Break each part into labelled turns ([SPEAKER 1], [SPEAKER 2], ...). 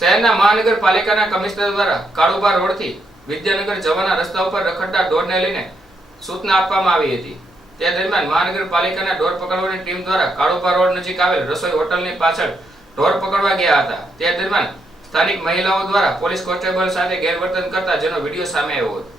[SPEAKER 1] શહેરના મહાનગરપાલિકાના કમિશનર દ્વારા કાળુબા રોડથી વિદ્યાનગર જવાના રસ્તા ઉપર રખડતા ઢોરને લઈને સૂચના આપવામાં આવી હતી. તે દરમિયાન મહાનગરપાલિકાના ઢોર પકડવાની ટીમ દ્વારા કાળુબા રોડ નજીક આવેલ રસોઈ હોટલની પાછળ ઢોર પકડવા ગયા હતા. તે દરમિયાન સ્થાનિક મહિલાઓ દ્વારા પોલીસ કોન્સ્ટેબલ સાથે ગેરવર્તન કરતા જેનો વીડિયો સામે આવ્યો હતો.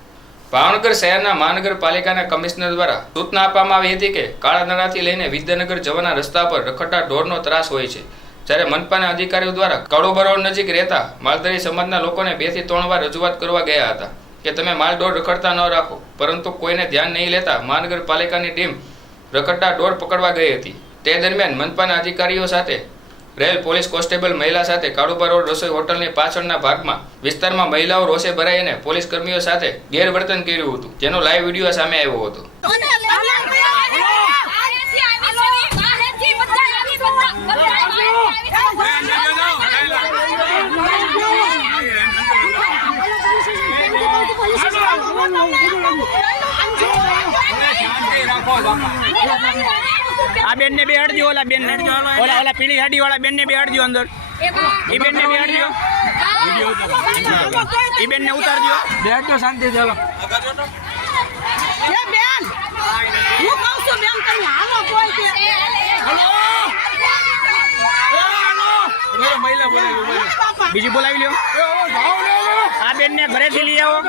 [SPEAKER 1] ભાવનગર શહેરના મહાનગરપાલિકાના કમિશનર દ્વારા સૂચના આપવામાં આવી હતી કે કાળા નાણાથી લઈને વિદ્યાનગર જવાના રસ્તા પર રખડતા ઢોરનો ત્રાસ હોય છે. જ્યારે મનપાના અધિકારીઓ દ્વારા કડોબરોડ નજીક રહેતા માલધારી સમાજના લોકોને બેથી ત્રણ વાર રજૂઆત કરવા ગયા હતા કે તમે માલ ઢોર રખડતા ન રાખો, પરંતુ કોઈને ધ્યાન નહીં લેતા મહાનગરપાલિકાની ટીમ રખડતા ઢોર પકડવા ગઈ હતી. તે દરમિયાન મનપાના અધિકારીઓ સાથે રહેલ પોલીસ કોન્સ્ટેબલ મહિલા સાથે કાળુબા રોડ રસોઈ હોટલની પાછળના ભાગમાં વિસ્તારમાં મહિલાઓ રોષે ભરાઈને પોલીસ કર્મીઓ સાથે ગેરવર્તન કર્યું હતું. જેનો લાઈવ વીડિયો સામે આવ્યો હતો.
[SPEAKER 2] આ બેન ને બે હડજો ઓલા બેન ને ઓલા ઓલા પીળી હાડી વાળા બેન ને બે હડજો અંદર. એ બેન ને બે હડજો એ બેન ને ઉતારજો
[SPEAKER 3] બેઠો શાંતિ ચાલો
[SPEAKER 4] બેન હું કહું છું બેન તમે હાલો કોઈ કે
[SPEAKER 3] મહિલા બોલાવી બોલાવી.
[SPEAKER 4] બાપા
[SPEAKER 2] બીજું બોલાવી લ્યો. આ બેન ને ઘરેથી લઈ આવો.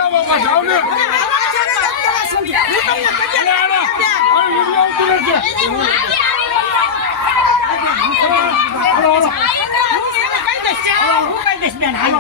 [SPEAKER 3] બેન હાલો